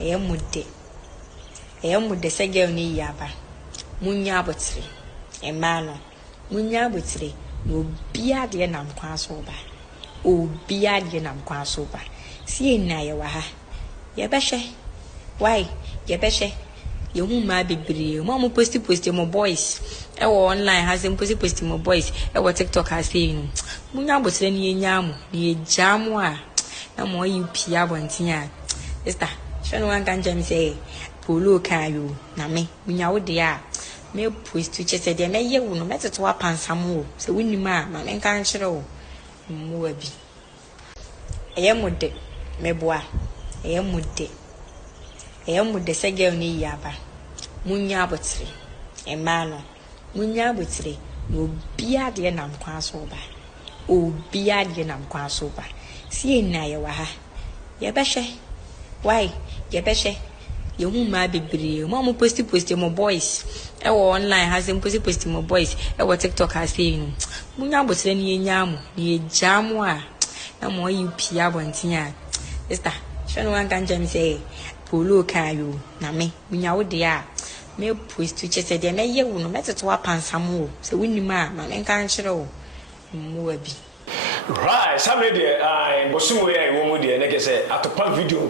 H0t sɛ girl ni yaba munya abotire emma no munya abotire no obia de nam kwa so ba obia de nam kwa so ba sie na ye wa ha ye behwe why ye behwe ye hu ma bebre mo post mo boys e wo online ha sem post mo boys e wo TikTok ha sei no munya abotire ni enya mo ni ejamu a na mo yi pia bontin a sister shey no wan kan jam say Poloo kayo na me munya wo de a me post to chese de me ye wo no meteto apansam wo se wonnim a ma me kan kyere wo mu wa bi H0t me boa H0t sɛ girl ni yaba munya abotire emma no munya abotire no obia de nam kwa so ba obia de nam kwa so ba sie na ye wa ha ye behwe why ye behwe ye hu ma bebre mo post mo boys e wo online ha sem post mo boys e wo TikTok ha sei no munya abotire ni enya mo ni ejamu a na mo yi pia bontin a sister shey no wan kan jam say Poloo kayo na me munya wo de a me post to chese de me ye wo no meteto apansam wo se wonnim a ma me kan kyere wo mu wa bi. Right, somebody there, Bosumo, I won't be a negative At0pα video.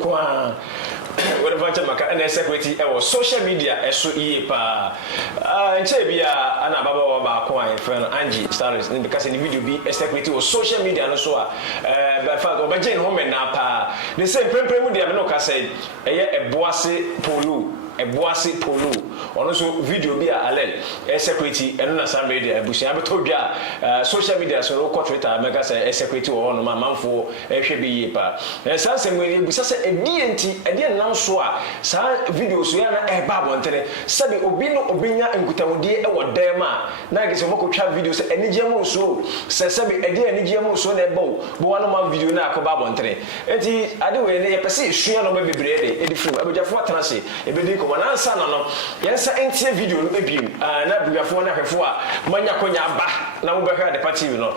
Whatever maka and security or social media H0t and Chabia and Ababa Coin friend Angie stars because in the video be a security or social media and so by fact or Jane home and napa the same premu de ameno ka said Obuasi Poloo Obuasi Poloo also video be alel security and na some media bush abetobia social media so ko Twitter mega say security or no manfo ehwe bi yepa sanse we busa say edie nan so a sa video so ya na eba bontere sabi obi no obinya nkutawode e wodem na gese mokotwa video say enigye mo so sabi edie enigye mo so na eba bo wano ma video na akoba bontere enti ade we ne yepese esua no bebre de edi film abegyafo atanase ebedi ko na ansa no yensa entie video no ebiem na abegyafo na hwefo a manya konya ba na wo behwa de party no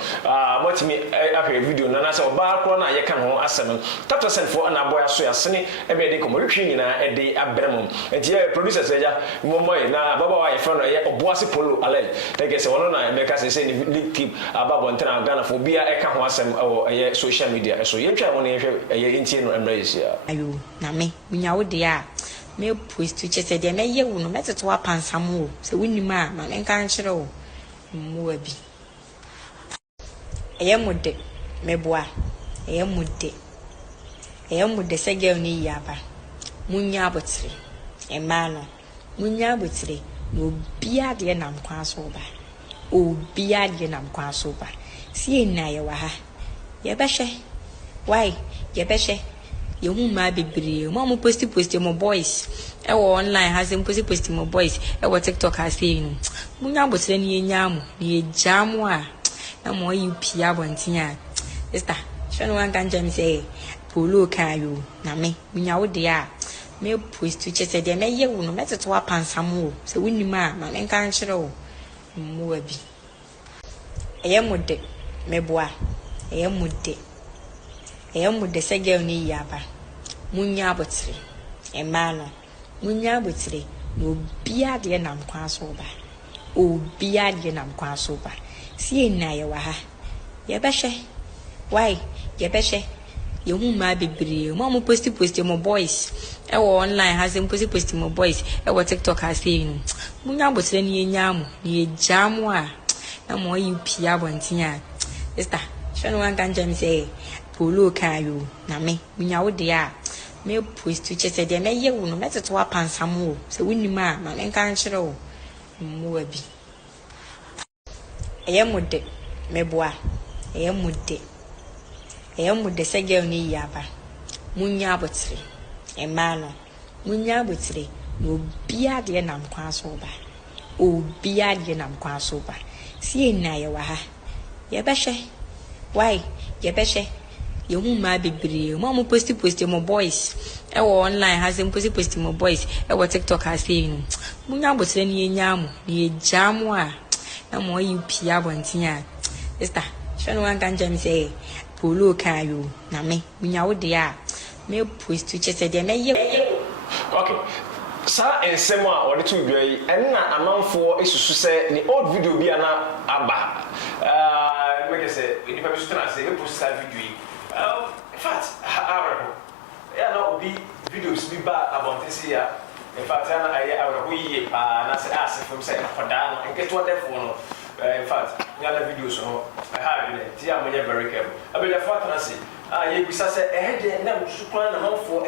motimi ahwe video na na say oba akro na ye kan ho asem tapta send for na boy aso yasene ebedi ko hwe nyina ede abremom enti producers eja momoy na baba wa yefra no ye Obuasi Poloo alej like say wono na make say ni league team ababo ntena Ghana for bia eka ho asem ye social media so ye twa wono ye hwe ye entie no embrace ya ayo na me munya wo de a me post to chese de me ye wo no meteto apansam wo se wonnim a ma me kan kyere wo mu wa bi H0t me boa H0t sɛ girl ni yaba munya abotire emma no munya abotire no obia de nam kwa so ba obia de nam kwa so ba sie na ye wa ha ye behwe why ye behwe ye hu ma bebre mo post mo boys e wo online ha sem post mo boys e wo TikTok ha sei no munya abotire ni enya mo ni ejamu a na mo yi pia bontin a sister shey no wan kan jam say Poloo kayo na me munya wo de a me post to chese de me ye wo no meteto apansam wo se wonnim a ma me kan kyere wo mu wa bi H0t me boa H0t sɛ girl ni yaba munya abotire emma no munya abotire no obia de nam kwa so ba obia de nam kwa so ba sie na ye wa ha ye behwe why ye behwe ye hu ma bebre mo post mo boys e wo online ha sem post mo boys e wo TikTok ha sei no munya abotire ni enya mo ni ejamu a na mo yi pia bontin a sister shey no wan kan jam say Poloo kayo na me munya wo de a me post to chese de me ye wo no meteto apansam wo se wonnim a ma me kan kyere wo mu wa bi H0t me boa H0t sɛ girl ni yaba munya abotire emma no munya abotire no obia de nam kwa so ba obia de nam kwa so ba sie na ye wa ha ye behwe why ye behwe ye hu ma bebre mo post mo boys e wo online ha sem post mo boys e wo TikTok ha sei no munya abotire ni enya mo ni ejamu a na mo yi pia bontin a sister shey no wan kan jam say Poloo kayo na me munya wo de a me post to chese de me ye Okay. Sa ensem a odi to dwa yi enna amanfo esusu se ni old video bi ana aba make say nipa bi sutana say e post that video yi in fact no obi videos bi ba about this year in fact ana aye awre ho yi pa na say asefom say akoda no enketo defo no in fact nyala videos no ha bi ne ti amonye very careful abele fact na say ye bisa say de na sukwan na manfo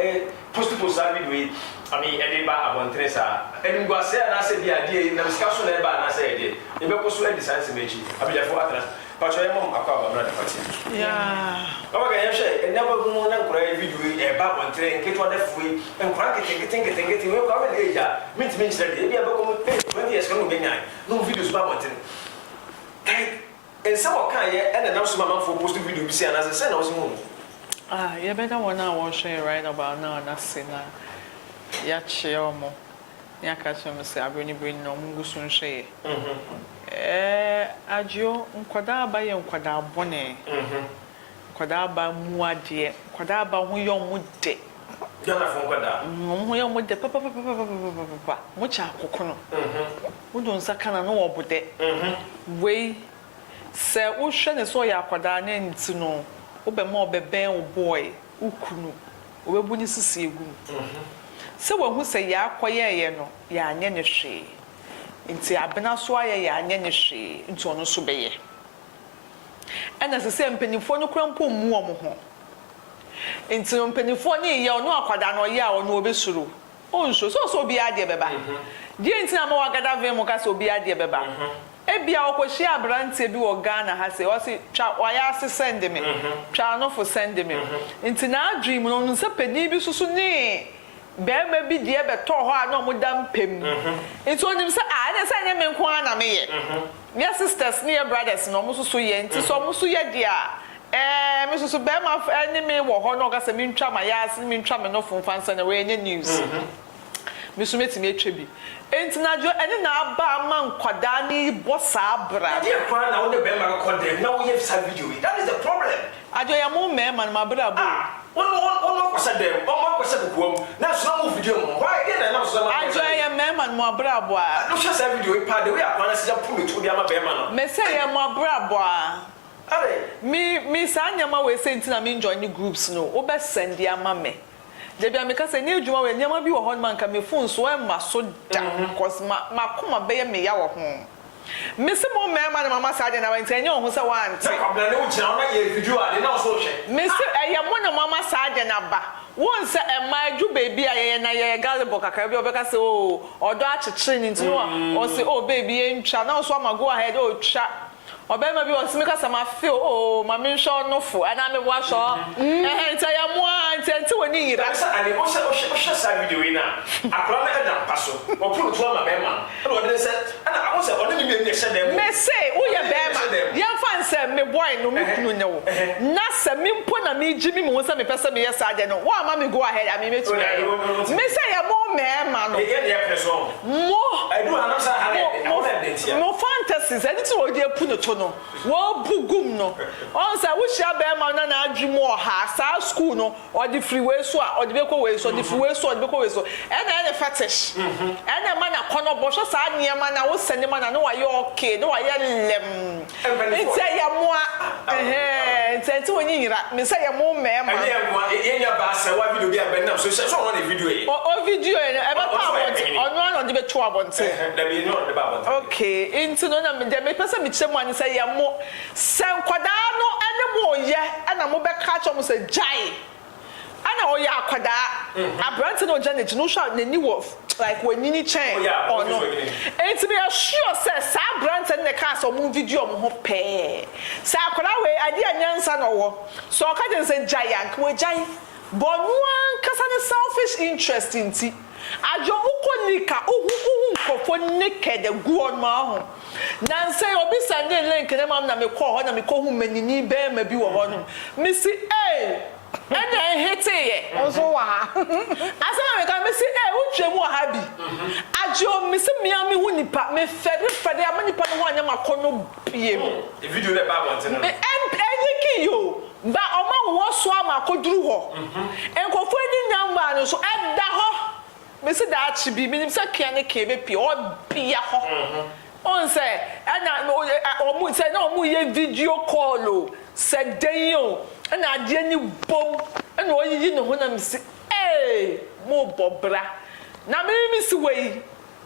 post that video yi I mean, Ediba Abontresa, and go say, and I said, the idea in the discussion about I said, it was so decides to make it. I mean, for others, but I am a couple of party. Yeah. Okay, and never go on and create video about one train, get what if we and crank it, will come in here. Means that they are going to pay 20 years from being no videos about one thing. And some kind and announce my mom for posting video, and as I said, I was moving. You better one I was sharing right about now, and that's it. Ya chiomo ya kachome se abeni beni no mungusu nhye ajo nkwada aba ye nkwada bone nkwada aba muade nkwada aba ho yo mu de yana fo nkwada ho yo mu de papa mu cha kokono wudon sakana no obude we se wo hwe ne so ya kwada na nti no obema obeben wo boy ukunu obebu ni sisi egu so when who say ya kwaye no ya anye ne hwe nti abena so aye ya anye ne hwe nti ono so beye ena se se mpanifo no krampo mu omo ho nti mpanifo ni ye ono akwada no ye a ono obesuru onso so obi ade beba die nti na ma wagada ve mu ka so obi ade beba ebia okohia abrante bi wo Ghana ha se o se twa waya se send me twa no for send me nti na dream no nse pani bi susu ni bema bi die beto ho a no modam pem nti onim se na se nya me nko ana me ye me sisters ne brothers no mo so ye nti so mo so ye dia me so bema enemy wo ho no ga se me ntwa ma ya se me ntwa me no fonfansa na we nye news me so metimi atwa bi enti na jo ene na aba ma nkwada ni bossa abra dia kwa na wo de bema ga kodem na wo ye sa video that is the problem ajo ya mo me man ma bra bo One question them, one question kuom. Na so mo video mo. Why dey na so ma? Ajo ya mema mo abrabo a. No share that video pa the way akwana se pull it to dia ma be ma no. Me say ya mo abrabo a. Are me sa nyama we say ntina me join groups no. Wo be send ya ma me. Je bia me ka say ne adwuma we nyama bi wo ho man ka me phone so e ma so da cause ma koma be ye me ya wo ho. Missy mo mema na mama sa de na wante enye ohun se wante na kabla ne ujina na ye video a de na so hwe Missy mo na mama sa de na ba won se e ma aju baby a ye na ye galibo kaka bi obeka se o odo achechire ni nti o se o baby e ntwa na so ma go ahead o twa obema bi o se me ka sama feel o ma me nhwo no fo ana me wa so nti ya mo nti woni yira sa ani o sa video ina akra na eda paso o pull to ma be ma na o de se ana o se o ne mi ne hye dem me say wo ye be ma ye fan se me boy no me kunu ne wo na se me mpo na me gi mi mo se me pese me yes ade no wa ma me go ahead I mean me say ya mo me ma no e ye ne person mo I do anam sa ha ne o na den tia mo fantasies anything wo dey pu no to no wo bugum no on say wo hia be ma na adwumo ha sa school no or the freeway so or the beko way so the freeway so or the beko way so and fetish and man na kono bo so sa niema na wo sene ma na no wa ye okay no wa ye lem it's ya mo it's woni nyira me say ya mo me ma ye nya ba se wa video bi abenam so so on the video e o video e be pa ono no de be to abonte da bi no de ba abonte okay into no na me pese me chemu ani say ya mo sen kwada no ene mo ye ana mo be ka cho mo say jai ana o ya kwada abrante no janet no sha nani wo like when ni chen or no enti me sure say sa abrante ne ka so mo video mo ho pe sa kwada we ade anyansa no wo so ka den say jai ank we jai but one kasa ne selfish interest inti ajo ukonika uhu nkofo naked gu on ma ho nan say obi sande link ne mam na me call ho na me ko hu manini be ma bi wo ho no me si ene hete ye ozo wa asama me ka me si utwemu ha bi ajo me si me hu nipa me fede amani pa no ho anya makono biem e video le ba want no enyi yo ba oma wo so amakoduru ho enkofo ni nyamba no so eda ho me se da achi bi minim se kia ne ke be pi obia ho on say na omu say na omu ye video call o se den o na ade ani bom na oyiyi ne ho na me se mo bobra na me si wei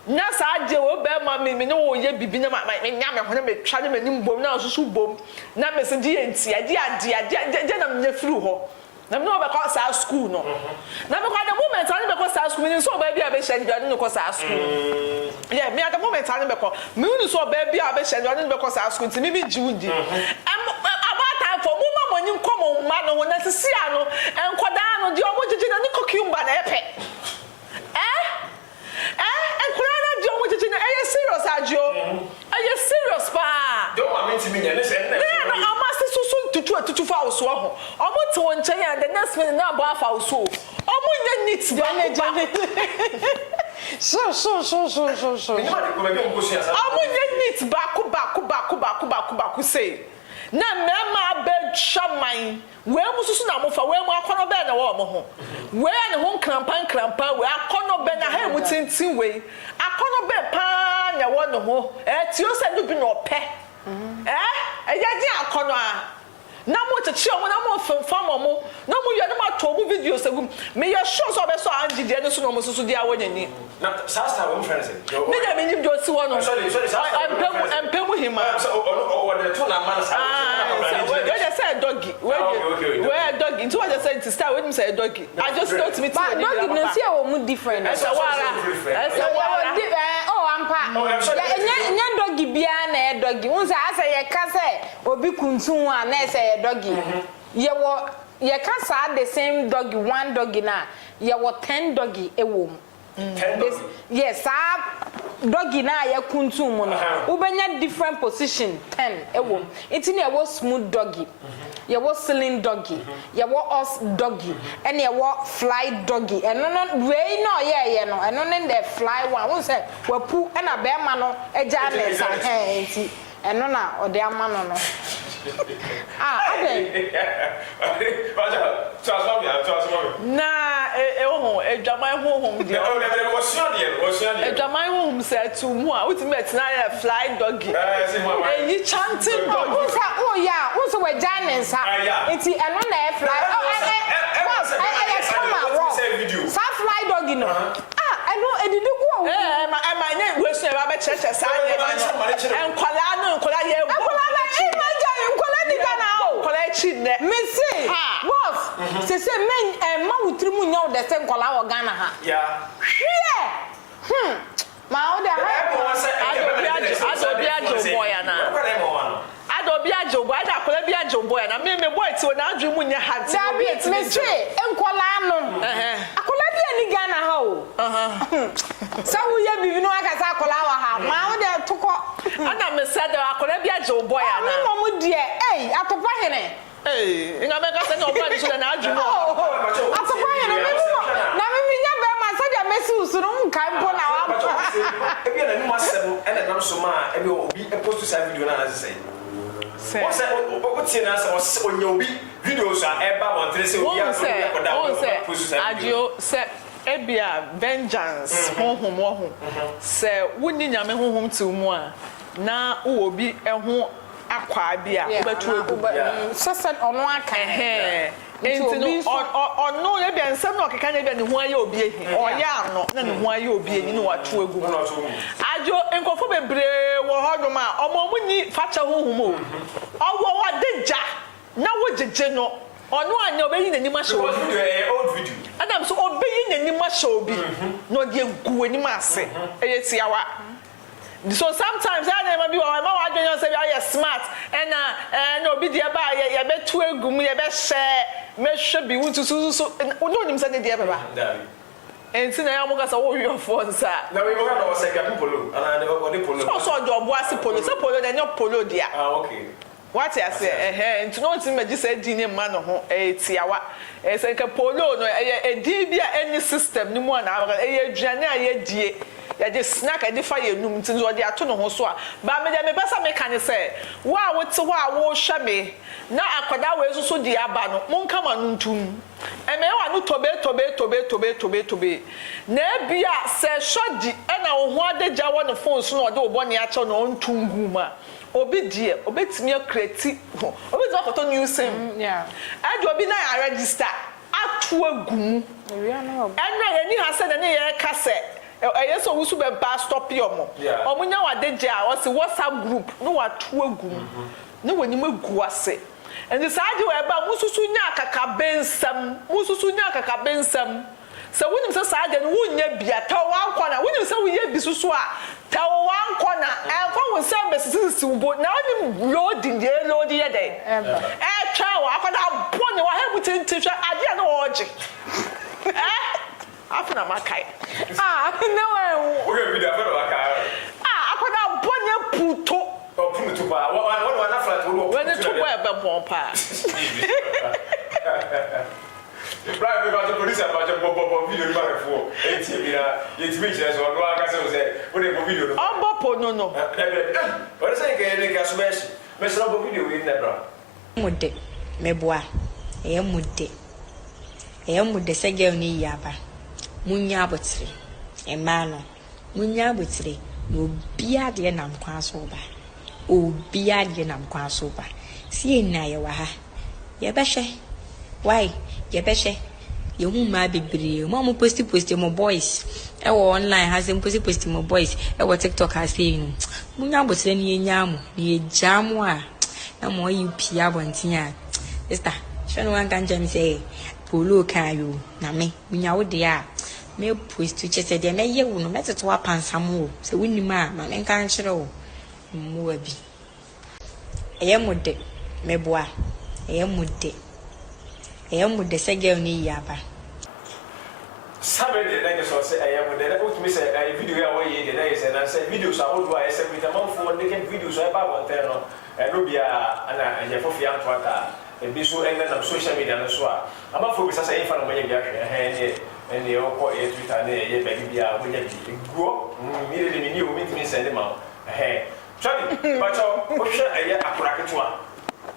na sa ade o be ma me ne wo ye bibi na me nya me ho na me twa ne manim bom na osusu bom na me se di enti ade na me nyafiri ho na me no be call sa school no na me kwa the moment ani be call sa school me so ba bia be share dia no call sa school yeah me at the moment ani be call me unu so ba bia be share dia no be call sa school ti me bi jiwudi about time for mama money come ma no na sisi ano enkoda no di omo jiji na ni cucumber na epe enkura na di omo jiji na serious ajo serious pa don't want me to me ne say na tutu fa oso ho omo te won chen ya the next minute na abo afa oso omo nya nit dia na so omo nya nit baku say na mema be shaman we mususu na mofa we mu akono be na wo mo ho we na ho krampa we akono be na ha mu tintin we akono be pa na wo no ho ti o se du bi no pe eya di akono a na mo cheche o na mo fam mo na mo yɛ na ma to mo video segum me yɛ sure so be so Angie de no so no mo susu dia wonyani na sasta wo friend say me da me nim do si wo no sorry empemu hima so o de to na man sa we just say doggy we doggy into what just say to start when say doggy I just know to me but doggy no see wo mu different nya doggy bia na e doggy unsa asa ye ka say obi kuntun a na say e doggy ye ka sa the same doggy one doggy na ye wo 10 doggy e wo 10 yes doggy na ye kuntun mu no ubenya different position 10 e wo iti na ye wo smooth doggy ye wo sling doggy ye wo us doggy and ye wo fly doggy eno no we no ye no eno ne the fly one won say wapu e na be ma no eja na sa enti eno na ode ama no abe na ho edwaman ho de o sia de edwaman ho say to mu a ultimate na ye fly doggy eyi chanting doggy who so we jane nsa enti eno na e fly sa fly doggy no eno edidi ko ma nye we so e ba be cheche sa nye ma enkwala ye chine me say boss say men ma wutri mu nya de se nkola wo Ghana ha ma o de Adobi ajo boy ada akola bi ajo boy na me boy ti o na adwu mu nya ha ti me say nkola no akola bi ani Ghana ha o sa wo ye bibi no aka sa akola wa ha ma o de toko ana me say da akola bi ajo boy na me mo mu de atopa hene inga me ka say no boy so na adwu no atopa hene me na me nya be ma sa dia mesi usuru nkai mpo na wa e bi na ni masem e na nam so ma e bi obi e post sa video na say o say o tie na say o nya obi videos a e ba won tre say obi a post sa video say ebia vengeance honhom ho say woni nyame honhom ti mu a na wo obi ho akwa bia obetu egu sesen ono aka enti no ono ye bia nsem no keka na bia ne ho aye obi ehi oya ano na ne ho aye obi ehi ne watu egu ajo enkofo bebre wo hodom a omo ni facha honhom o owo wadeja na wo jeje no ono anya obeyi nani ma show old video adam so obeyi nani ma show bi no de egu ani ma ase eyetiawa so sometimes I never be my mama adwenya say we are smart and no be there ba ye betu egum ye be share me hwe bi wutu so no nim say dey baba enti na ya mo gasa wo your phone sir na we go na Sympathizer Poloo and the Poloo so Obuasi Poloo say Poloo na your Poloo dia okay what I say enti no tin me say di ne ma no ho tiawa say ka Poloo no e di bia any system ni mu na e aduane a ye die ya de snack e de fa ye num tin so de ato no ho so a ba me de me pesa me kan say wa wo te wa wo hwe me na akwada we so di aba no monka ma nuntum e me wa no tobe na bia se shodi e na wo ho adagya wo no phone so no de wo bone a che no ntungu ma obi die obetimi akreti obi zo akoto new sim yeah ade obi na register atu agum enna ye ni ha se de ne ye ka se eye so wusu be ba stop yomo omunya wadagya o se WhatsApp group no watu agum ne wonima gu ase eni saade we ba mususu nya akakabensam se wonim se saade no wonya bia ta wankona wonim se woye bisusu a ta wankona fa won se besisi wo na wonim loading ye de twa wa akoda bone wa hebutin tihwa ade na woje afuna makai no we video afuna makai akoda bone puto puto ba one flat wo when to boy be bon pa right we got the police about the video ni ba refo enti bi na yetimi kire so no aka say we dey video no ombo no what say ke ni ka so me so video we na bra mude meboa mude se girl ni yaba munya abotire ema no munya abotire no bia de nam kwa so ba obia de nam kwa so ba sie na ye wa ha ye behwe why ye behwe ye hu ma bebre mo post mo boys e wo online ha se post mo boys e wo TikTok ha se yin munya abotire ni yenyamu ni ejamu a na mo yi pia bontin a sister shonu wan kan jam say Poloo kan yo na me munya wo de a me post che se de me ye wo no meteto apansam wo se wonima ma me kan kire wo mo wa bi eye mude meboa eye mude se girl ni yaba sabe de na so say eye mude na o tumi say video ya wo ye de na say na say videos a wo do a say with am for de videos so e ba won ten no no bia ana ye fofi anto ata e bi so en na social media no so a ama fo bi sa say fa no me bia hwe ene o ko e Twitter na ye ba bia wo nya bi go mi de ni o mi timi send ma Chani, but o hwe eye akoraketwa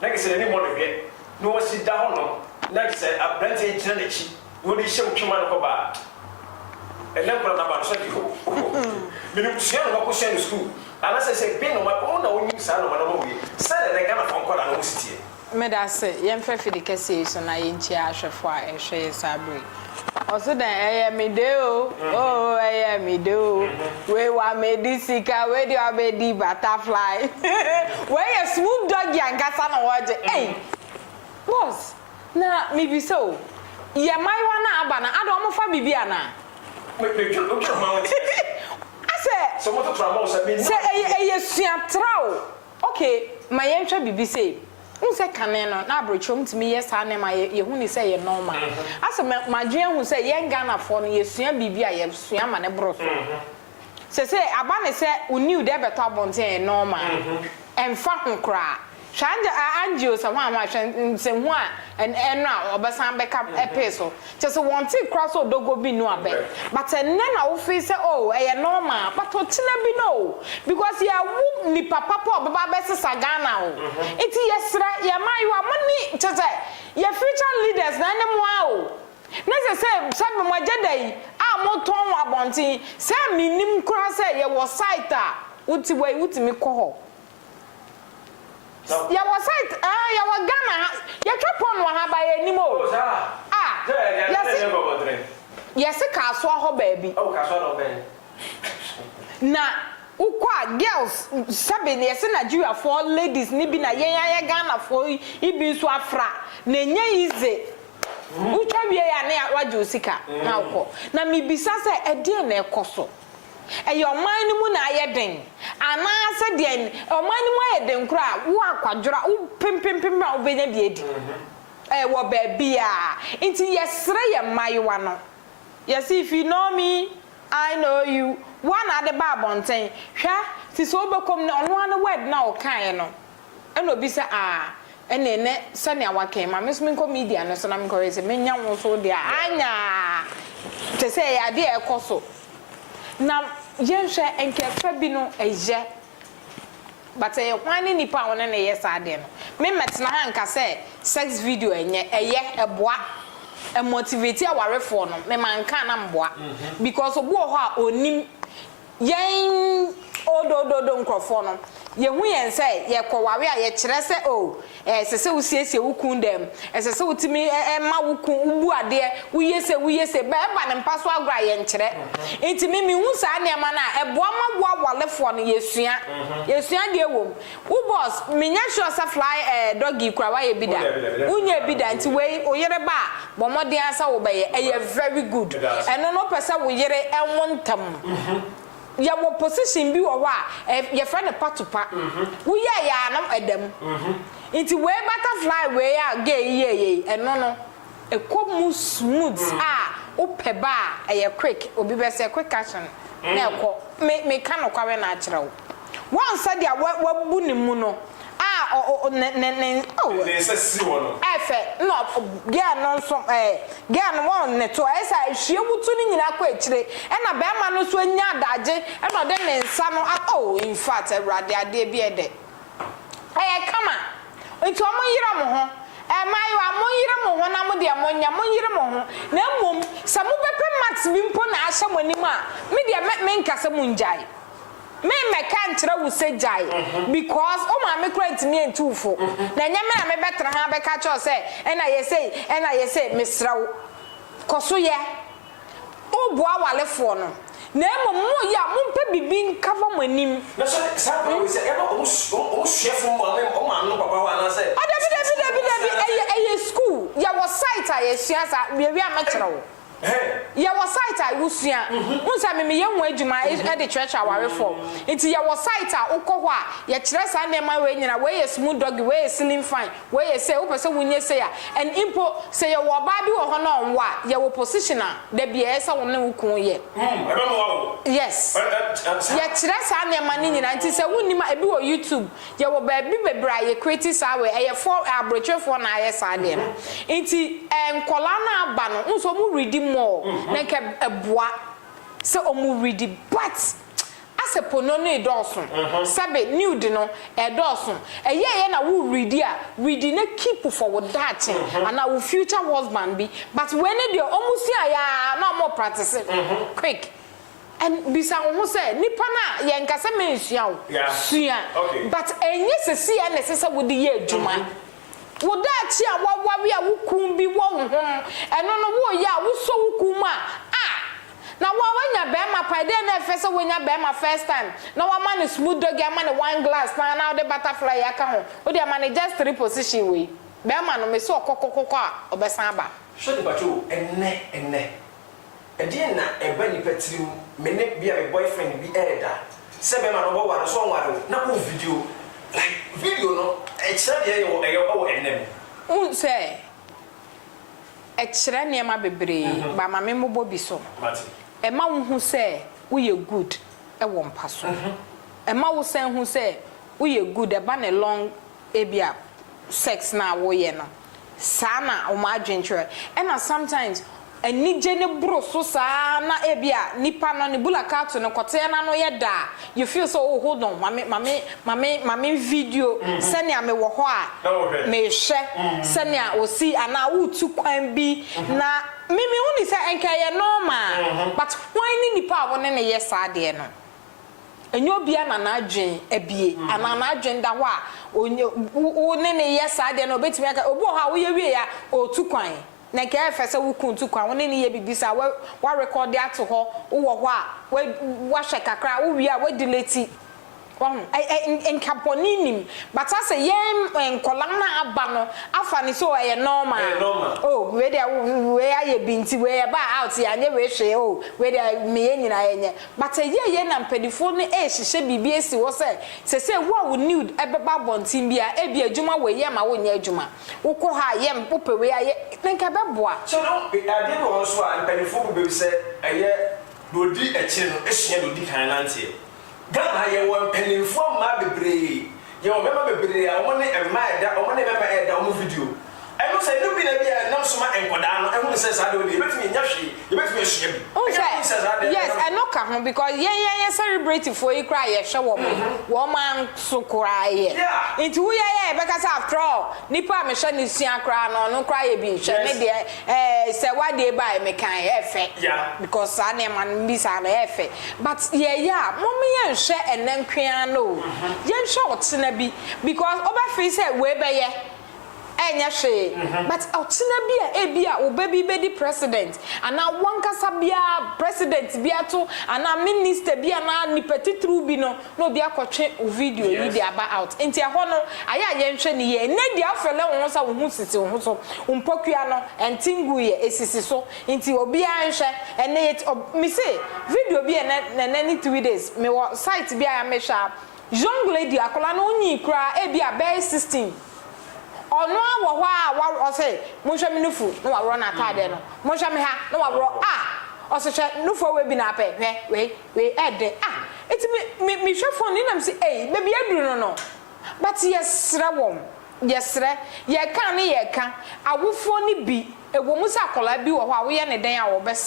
na ke say ni mo no hwe no wasi da ho no na ke say abrante e gina na chi wo ni hye utwema no ko ba ele nkora na ba so di ho mini sia no ko sia no school ana say be no ma o na onyi sa no ma no wi say na ga na fon kwala no sitie me da say yemfa fidi kase so na yenchi ahwefo a ehwe sabre oso dan eye me de o eye me de o we wa medisika we di abedi butterfly we a smooth dog yankasa na woje boss na me bi so ye maiwa na aba na ado mo fa bibia na me so mo to travel so me say eye suatrao okay my yentwa bibi say unse kane no na abrochom timi yesa na ma ye hu ni say ye normal ase ma dwen hu say ye Ghana fo no ye sua bibi a ye sua ma ne bro so say aba ne say uniu de beto abonte ye normal emfa ho kra Shanja Angie so ma hwe hu a en na obasan beka epeso just want to cross odogo bi no abe but en na wo fi say oh e normal but otina bi no because ya wu ni papa obaba be sesa Ghana o iti yesra ya mayu amani tete ya future leaders na ne mo a o na say sabe mo agedai a mo ton wa bontin say minim kura say ye wo site a uti we utimi ko ho ya was site ya wa Ghana ya twapon wa ha ba ya nimo yes ka so ho baabi ka so no ben na ukwa girls sabe ne yes Nigeria for ladies ni bi na ye Ghana for ibi so afra na nya ize utwa wie ya na waje osika na ukọ na mi bisa se ede na ekoso eyo man ni mu na ayeden ana se de o man ni mu ayeden kura wo akwadwora wo pempempem a wo benya bi edi wo ba bia nti yesre ye mayewa no yes if you know me I know you one at the babonten hwa ti so obekom ne ono an word na o kan no eno bi se ene sane awaken ma meso min media no so na me ko se menya wo so de anya te se ya de ekoso na yenhwe enkefa bi no eye but wani nipa won na yes ade no me metena ha nka say sex video enye eye eboa e motivate awarefo no me manka na mboa because obu ho a onim yen odododo nkrofo no yehu yen say ye kwaware a ye kire say o sese usiesie wukun dem sese utimi ma wukun ubu ade wuyese ba ne mpaso agora ye nkire enti mimi hu sa ne ma na eboa maboa walefo no yesua de wom u boss minya sure say fly doggy kura wa ye bida unya bida nti we oyere ba bomode asa wo be ye very good eno no pesa wo yere enwontam ya wo position bi wo wa ye friend patupa wo ya na edam nti we butterfly we ya ge eno no ekomu smooth opeba quick obi be say quick action na ekọ me ka no kwawe na akira wo once dia wabu ni mu no si wono efe no girl no so girl no won ne to esa ehwie wutu ni nyina kwa ekire e na be ma no so anya adaje e no de ne nsa no in fact Ewrade ade bi ede kama nti omo yira mo ho mayo amoyire mo ho na mo de amonya moyire mo ho na mom sa mo bepe max bi mpo na ahye monim a me de me nkase mo njai me can try wu say jai because o ma me kura ntimi entufo na nya me na me betra ha be ka cho say na ye say mesrawo koso ye o boa walefo no na emo mo ya mo mpe bibi nkava monim na so sa we say e no o chef mo ma no papa wa na say eye school ya was site aye suasa we ametrawo ya was site I wusua unsa me ye hu adwuma e de church aware for nti ya was site a ukọ a ya kire sa na ma we nyina we ye smooth dog we ye slim fine we ye say upese wunye say ya and impo say ya wo ba bi wo ho na onwa ya wo position a da bia esa wo na wukun ye yes ya kire sa na ma ni nyina nti say wunni ma ebi wo YouTube ya wo ba bi bebra ye create sa we e ye for abrochwe for na ye sa de no nti enkola na aba no unso mu redeem more like a bois so omu ready but as a pono no edorson sabe nude no edorson ye na wo ready na keep for that and our future husband be but when they almost ya no more practice quick and bisa ho say nipa na ye nkase mensua wo sua but enye sesi ya necessary wo de ye adwuma wo da chi a wawawe a wukun bi wo ho eno no wo ya wo so wukun na wo wanya be ma pa de na fese wonya be ma first time na wa man smooth dog ya man one glass na the butterfly ya ka ho wo de man just three position we be ma no me so kokokoko a obesan aba so de bacho enne edi na eba ni petrim me ne bia me boyfriend bi ereda se be ma no bo wa so nware na ko video like video no ekira de yo ennem say ekira ne ma bebre ba ma me mobo bi so e ma wo hu say wo ye good e wo mpa so e ma wo sen hu say wo ye good e ba ne long ebia sex na wo ye no sana o ma adwenture e na sometimes eni jene bro so sa na ebia nipa no ne bulaka to no kote na no ye da you feel so hold on mame video sene ame wo ho a me hwe sene a osi ana utu kwan bi na mimi uni say enka ye normal but why ni nipa won ne ye sa de no enyo bia na na adwen abie ana na adwen da ho a o ne ye sa de no betimi aka obo ha wo ye wie ya otu kwan na ke efese wukuntu kwa woni ne ye bibisa wa record ato ho wo ho a wa hwe kakra wo wi a wa delete enkaponinim but as a yem enkola na aba no afa ni so e normal oh we dey we aye binti we ba out ya nye we hwe oh we dey me ye nyina ye but ye na mpedifo no e hihye bibi esi wo se wo nude e beba bontin bia e bi adwuma we ye ma wo nya adwuma wo ko ha yem wo pe we aye nka beboa so no ade wo so a mpedifo be se eye dodi echi no ehia dodi kan nantie Gana ye won penifo ma bebre ye o mema bebre a o mo ne ema eda o mo ne mema eda o mo video I don't say no be no so much enkoda no e hu say sa de we betimi nya hwe e betimi asua bi yes I no ka ho because yeah celebrate for you cry ye hwe wo man so cry ye into who ye be ka say after all nipa me hwe ni sua cry no cry ye bi hwe me de say what dey buy me kan e fe because sa na man bi sa na e fe but yeah mommy ye hwe enankwan no ye hwe na bi because oba free say we be ye enya hwe but otina bia o baby be the president and na wankasa bia president bia to and na minister bia na nipeti true bi no obi akotwe video yi dey aba out enti ho no aya ye nhwe ne ye ne dia afele won sa wo hu sisi wo so umpokua no entingu ye esisi so enti obi anhwe ene ye mi say video bi na 3 days me wo site bia ya me sha young lady akola no nyi kra e bia be 16 ono awo hwa o say mo hwe me nufu no wa ro na atade no mo hwe me ha no wa ro o se hwe nufu we bi na pe we ede eti me hwe phone ni nam say baby aduru no but yesre wom yesre ye kan ne ye kan awofo ni bi ewo musa akola bi wo hwa wo ye ne den a wo be